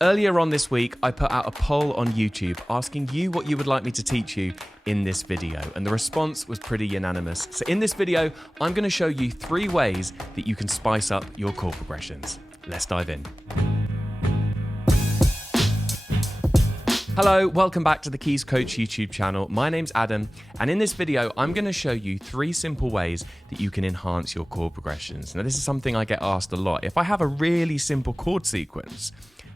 Earlier on this week, I put out a poll on YouTube asking you what you would like me to teach you in this video, and the response was pretty unanimous. So in this video, I'm going to show you 3 ways that you can spice up your chord progressions. Let's dive in. Hello, welcome back to the Keys Coach YouTube channel. My name's Adam, and in this video, I'm going to show you 3 simple ways that you can enhance your chord progressions. Now, this is something I get asked a lot. If I have a really simple chord sequence,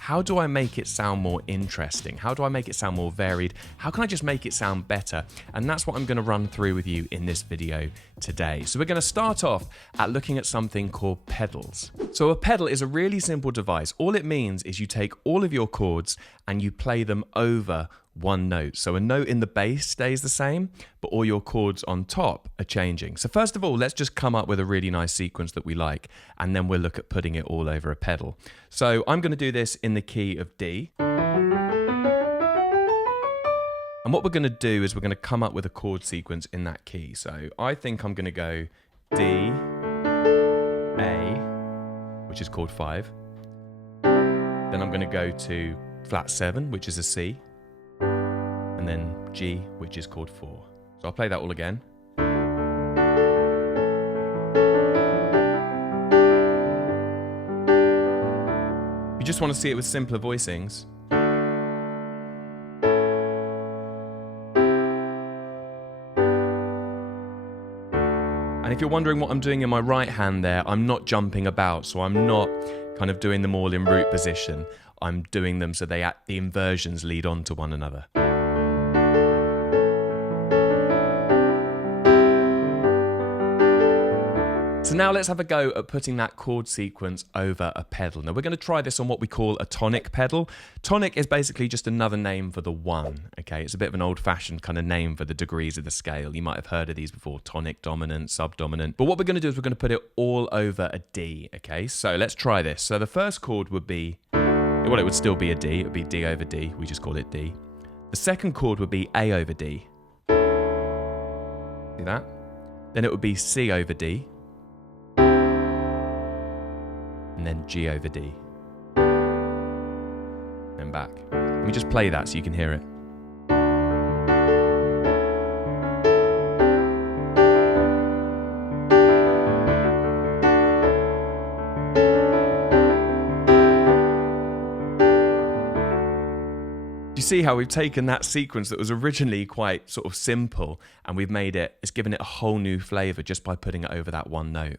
how do I make it sound more interesting? How do I make it sound more varied? How can I just make it sound better? And that's what I'm going to run through with you in this video today. So we're going to start off at looking at something called pedals. So a pedal is a really simple device. All it means is you take all of your chords and you play them over one note. So a note in the bass stays the same, but all your chords on top are changing. So first of all, let's just come up with a really nice sequence that we like, and then we'll look at putting it all over a pedal. So I'm going to do this in the key of D. And what we're going to do is we're going to come up with a chord sequence in that key. So I think I'm going to go D, A, which is chord 5. Then I'm going to go to flat 7, which is a C. And then G, which is chord 4. So I'll play that all again. You just want to see it with simpler voicings. And if you're wondering what I'm doing in my right hand there, I'm not jumping about, so I'm not kind of doing them all in root position. I'm doing them so the inversions lead on to one another. So now let's have a go at putting that chord sequence over a pedal. Now we're going to try this on what we call a tonic pedal. Tonic is basically just another name for the 1, okay? It's a bit of an old-fashioned kind of name for the degrees of the scale. You might have heard of these before: tonic, dominant, subdominant. But what we're going to do is we're going to put it all over a D, okay? So let's try this. So the first chord would be, well, it would still be a D. It would be D over D. We just call it D. The second chord would be A over D. See that? Then it would be C over D. And then G over D. And back. Let me just play that so you can hear it. You see how we've taken that sequence that was originally quite sort of simple, and we've made it, it's given it a whole new flavour just by putting it over that one note.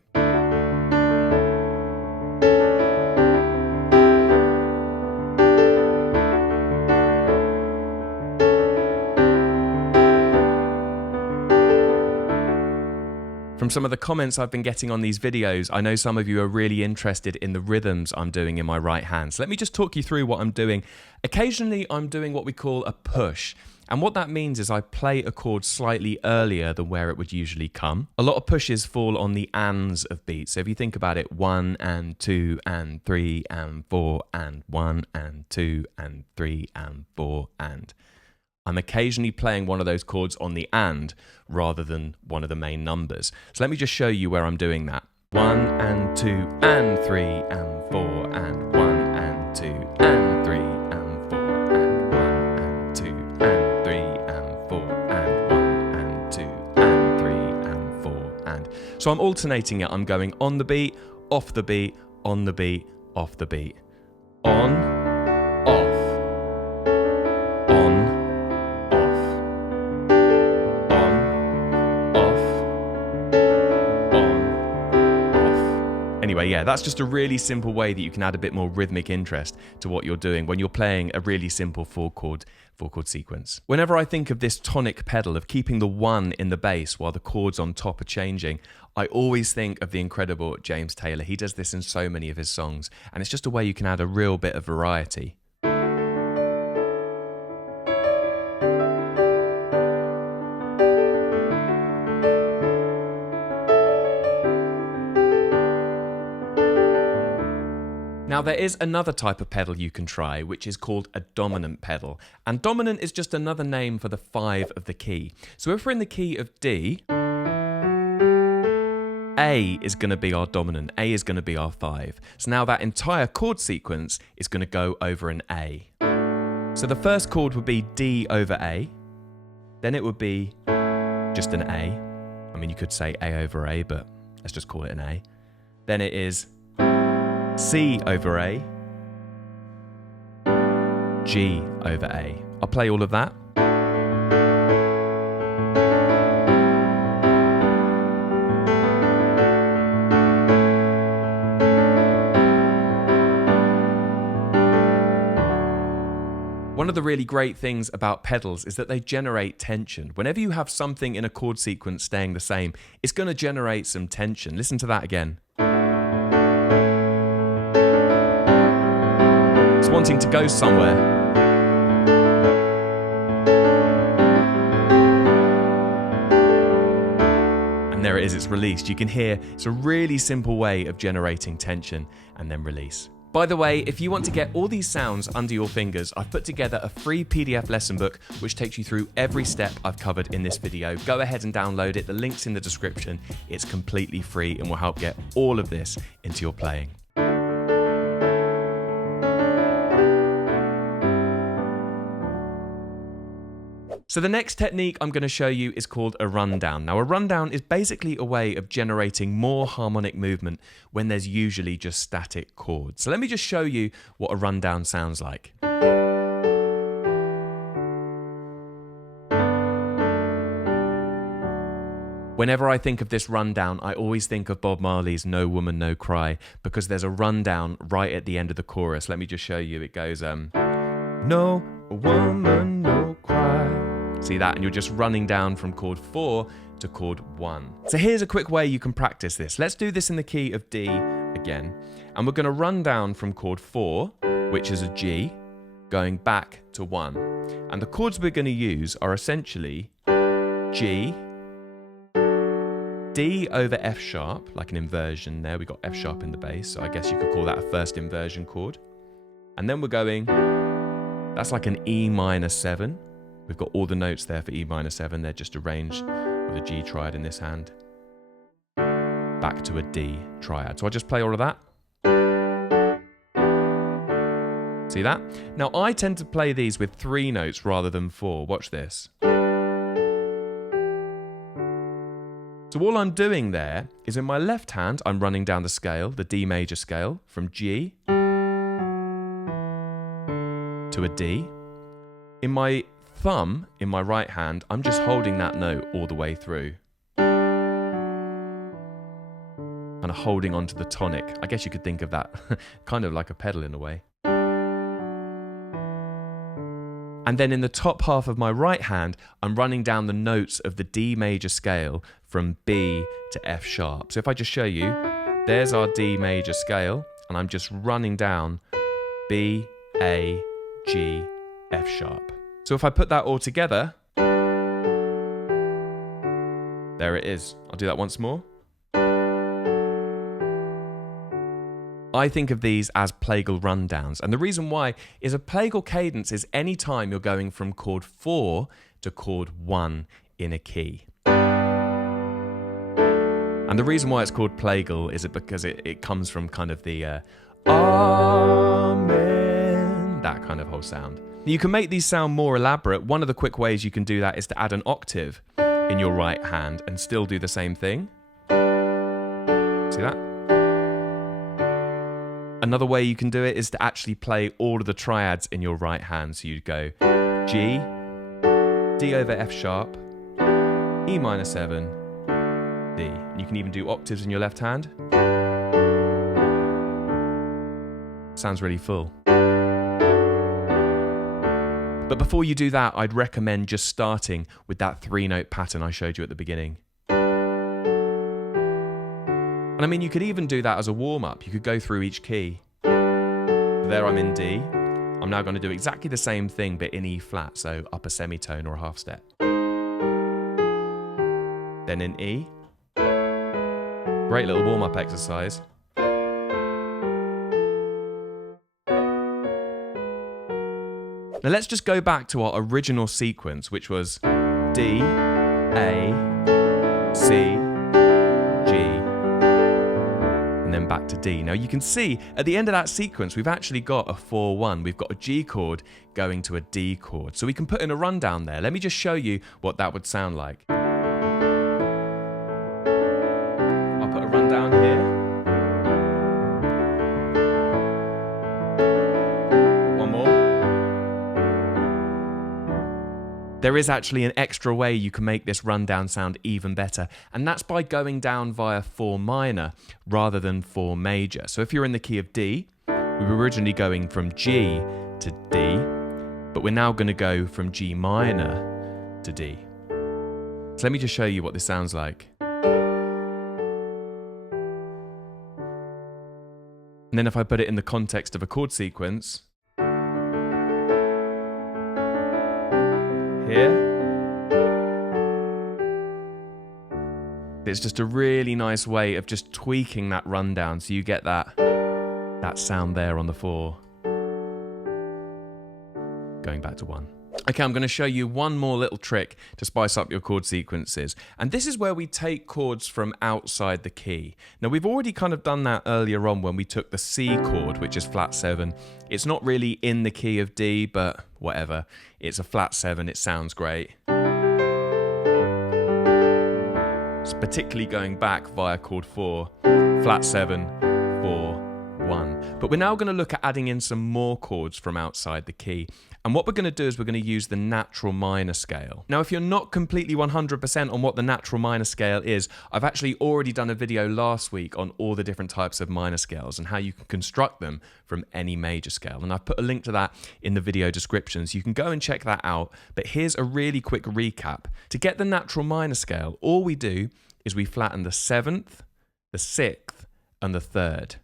From some of the comments I've been getting on these videos, I know some of you are really interested in the rhythms I'm doing in my right hand. So let me just talk you through what I'm doing. Occasionally I'm doing what we call a push. And what that means is I play a chord slightly earlier than where it would usually come. A lot of pushes fall on the ands of beats. So if you think about it, 1 and 2 and 3 and 4 and 1 and 2 and 3 and 4 and... I'm occasionally playing one of those chords on the and rather than one of the main numbers. So let me just show you where I'm doing that. 1 and 2 and 3 and 4 and 1 and 2 and 3 and 4 and 1 and 2 and 3 and 4 and 1 and 2 and 3 and 4 and... So I'm alternating it. I'm going on the beat, off the beat, on the beat, off the beat. On, off, on, Anyway, yeah, that's just a really simple way that you can add a bit more rhythmic interest to what you're doing when you're playing a really simple 4-chord sequence. Whenever I think of this tonic pedal, of keeping the 1 in the bass while the chords on top are changing, I always think of the incredible James Taylor. He does this in so many of his songs, and it's just a way you can add a real bit of variety. Now there is another type of pedal you can try, which is called a dominant pedal. And dominant is just another name for the 5 of the key. So if we're in the key of D, A is going to be our dominant. A is going to be our 5. So now that entire chord sequence is going to go over an A. So the first chord would be D over A. Then it would be just an A. I mean, you could say A over A, but let's just call it an A. Then it is C over A, G over A. I'll play all of that. One of the really great things about pedals is that they generate tension. Whenever you have something in a chord sequence staying the same, it's going to generate some tension. Listen to that again. It's wanting to go somewhere. And there it is, it's released. You can hear it's a really simple way of generating tension and then release. By the way, if you want to get all these sounds under your fingers, I've put together a free PDF lesson book which takes you through every step I've covered in this video. Go ahead and download it. The link's in the description. It's completely free and will help get all of this into your playing. So the next technique I'm going to show you is called a rundown. Now a rundown is basically a way of generating more harmonic movement when there's usually just static chords. So let me just show you what a rundown sounds like. Whenever I think of this rundown, I always think of Bob Marley's No Woman, No Cry, because there's a rundown right at the end of the chorus. Let me just show you. It goes, no woman, no cry. See that? And you're just running down from chord 4 to chord 1. So here's a quick way you can practice this. Let's do this in the key of D again. And we're going to run down from chord 4, which is a G, going back to 1. And the chords we're going to use are essentially G, D over F sharp, like an inversion there. We got F sharp in the bass, so I guess you could call that a first inversion chord. And then we're going, that's like an E minor 7. We've got all the notes there for E minor 7. They're just arranged with a G triad in this hand. Back to a D triad. So I'll just play all of that. See that? Now I tend to play these with 3 notes rather than 4. Watch this. So all I'm doing there is in my left hand, I'm running down the scale, the D major scale, from G to a D. In my thumb, in my right hand, I'm just holding that note all the way through. Kind of holding onto the tonic. I guess you could think of that kind of like a pedal in a way. And then in the top half of my right hand, I'm running down the notes of the D major scale from B to F sharp. So if I just show you, there's our D major scale, and I'm just running down B, A, G, F sharp. So if I put that all together, there it is. I'll do that once more. I think of these as Plagal rundowns, and the reason why is a Plagal cadence is any time you're going from chord 4 to chord 1 in a key. And the reason why it's called Plagal is because it comes from kind of the Amen, that kind of whole sound. You can make these sound more elaborate. One of the quick ways you can do that is to add an octave in your right hand and still do the same thing. See that? Another way you can do it is to actually play all of the triads in your right hand. So you'd go G, D over F sharp, E minor 7, D. And you can even do octaves in your left hand. Sounds really full. But before you do that, I'd recommend just starting with that 3-note pattern I showed you at the beginning. And I mean, you could even do that as a warm-up. You could go through each key. There I'm in D. I'm now going to do exactly the same thing, but in E flat, so upper semitone or a half step. Then in E. Great little warm-up exercise. Now let's just go back to our original sequence, which was D, A, C, G, then back to D. Now you can see at the end of that sequence we've actually got a 4-1. We've got a G chord going to a D chord. So we can put in a rundown there. Let me just show you what that would sound like. I'll put a rundown here. One more. There is actually an extra way you can make this rundown sound even better, and that's by going down via 4 minor rather than 4 major. So if you're in the key of D, we were originally going from G to D, but we're now going to go from G minor to D. So let me just show you what this sounds like. And then if I put it in the context of a chord sequence, here, it's just a really nice way of just tweaking that rundown so you get that sound there on the 4, going back to 1. Okay, I'm going to show you one more little trick to spice up your chord sequences. And this is where we take chords from outside the key. Now, we've already kind of done that earlier on when we took the C chord, which is flat 7. It's not really in the key of D, but whatever. It's a flat 7. It sounds great. It's particularly going back via chord 4, flat 7, 4, 1. But we're now going to look at adding in some more chords from outside the key. And what we're going to do is we're going to use the natural minor scale. Now, if you're not completely 100% on what the natural minor scale is, I've actually already done a video last week on all the different types of minor scales and how you can construct them from any major scale. And I've put a link to that in the video description, so you can go and check that out. But here's a really quick recap. To get the natural minor scale, all we do is we flatten the 7th, the 6th, and the 3rd.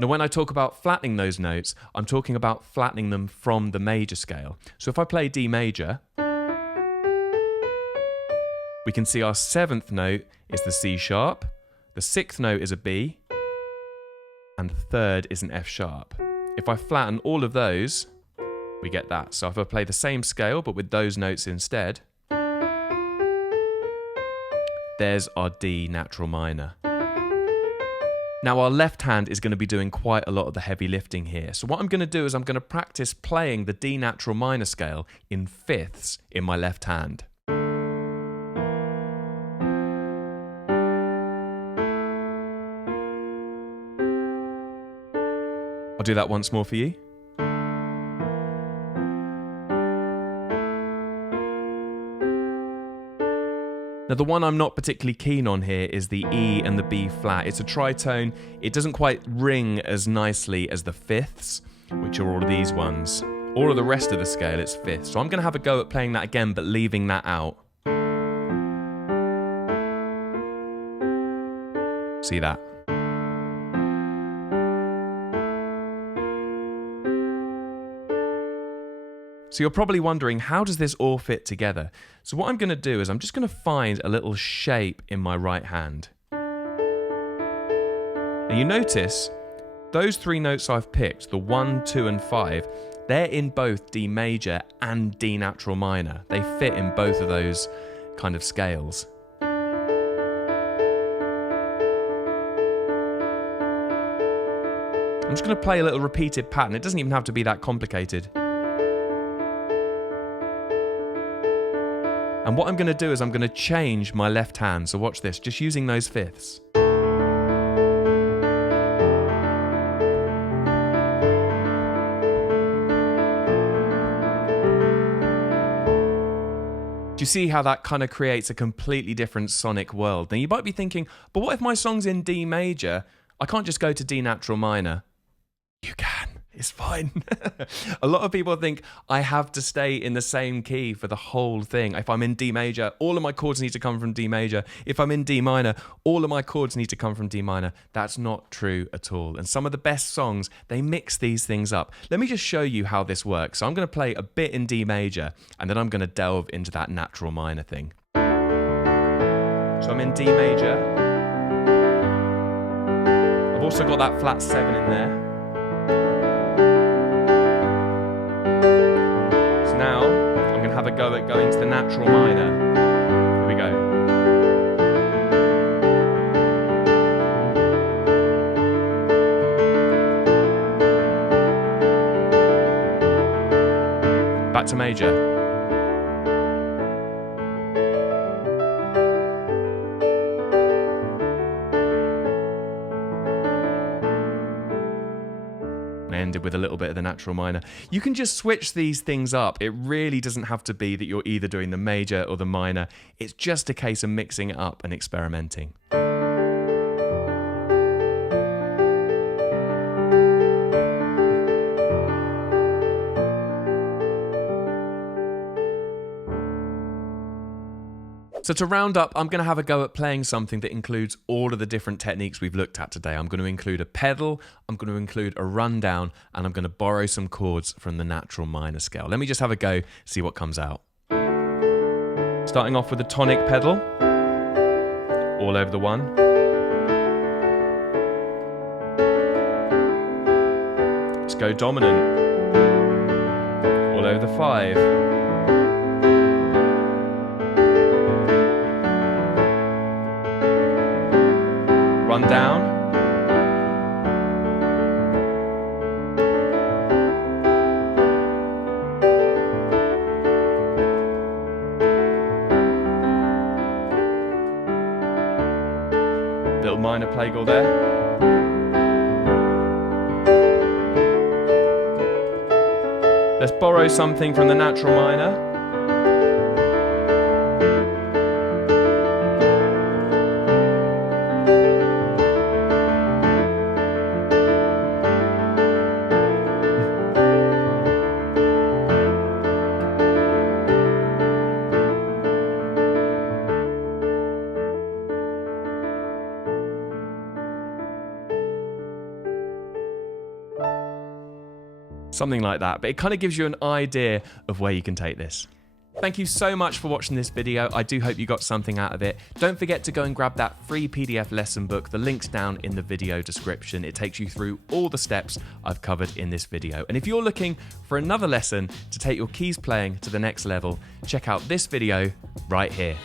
Now, when I talk about flattening those notes, I'm talking about flattening them from the major scale. So if I play D major, we can see our 7th note is the C sharp, the 6th note is a B, and the 3rd is an F sharp. If I flatten all of those, we get that. So if I play the same scale but with those notes instead, there's our D natural minor. Now, our left hand is going to be doing quite a lot of the heavy lifting here. So what I'm going to do is I'm going to practice playing the D natural minor scale in fifths in my left hand. I'll do that once more for you. Now, the one I'm not particularly keen on here is the E and the B flat. It's a tritone. It doesn't quite ring as nicely as the fifths, which are all of these ones. All of the rest of the scale, it's fifths. So I'm going to have a go at playing that again, but leaving that out. See that? So you're probably wondering, how does this all fit together? So what I'm going to do is I'm just going to find a little shape in my right hand. Now you notice those 3 notes I've picked, the 1, 2 and 5, they're in both D major and D natural minor. They fit in both of those kind of scales. I'm just going to play a little repeated pattern. It doesn't even have to be that complicated. And what I'm going to do is I'm going to change my left hand. So watch this, just using those fifths. Do you see how that kind of creates a completely different sonic world? Now you might be thinking, but what if my song's in D major? I can't just go to D natural minor. You can. It's fine. A lot of people think I have to stay in the same key for the whole thing. If I'm in D major, all of my chords need to come from D major. If I'm in D minor, all of my chords need to come from D minor. That's not true at all. And some of the best songs, they mix these things up. Let me just show you how this works. So I'm going to play a bit in D major, and then I'm going to delve into that natural minor thing. So I'm in D major. I've also got that flat 7 in there. Now, I'm going to have a go at going to the natural minor. Here we go. to major. Ended with a little bit of the natural minor. You can just switch these things up. It really doesn't have to be that you're either doing the major or the minor. It's just a case of mixing it up and experimenting. So to round up, I'm going to have a go at playing something that includes all of the different techniques we've looked at today. I'm going to include a pedal, I'm going to include a rundown, and I'm going to borrow some chords from the natural minor scale. Let me just have a go, see what comes out. Starting off with the tonic pedal, all over the 1. Let's go dominant, all over the 5. Run down. Little minor plagal there. Let's borrow something from the natural minor. Something like that, but it kind of gives you an idea of where you can take this. Thank you so much for watching this video. I do hope you got something out of it. Don't forget to go and grab that free PDF lesson book. The link's down in the video description. It takes you through all the steps I've covered in this video. And if you're looking for another lesson to take your keys playing to the next level, check out this video right here.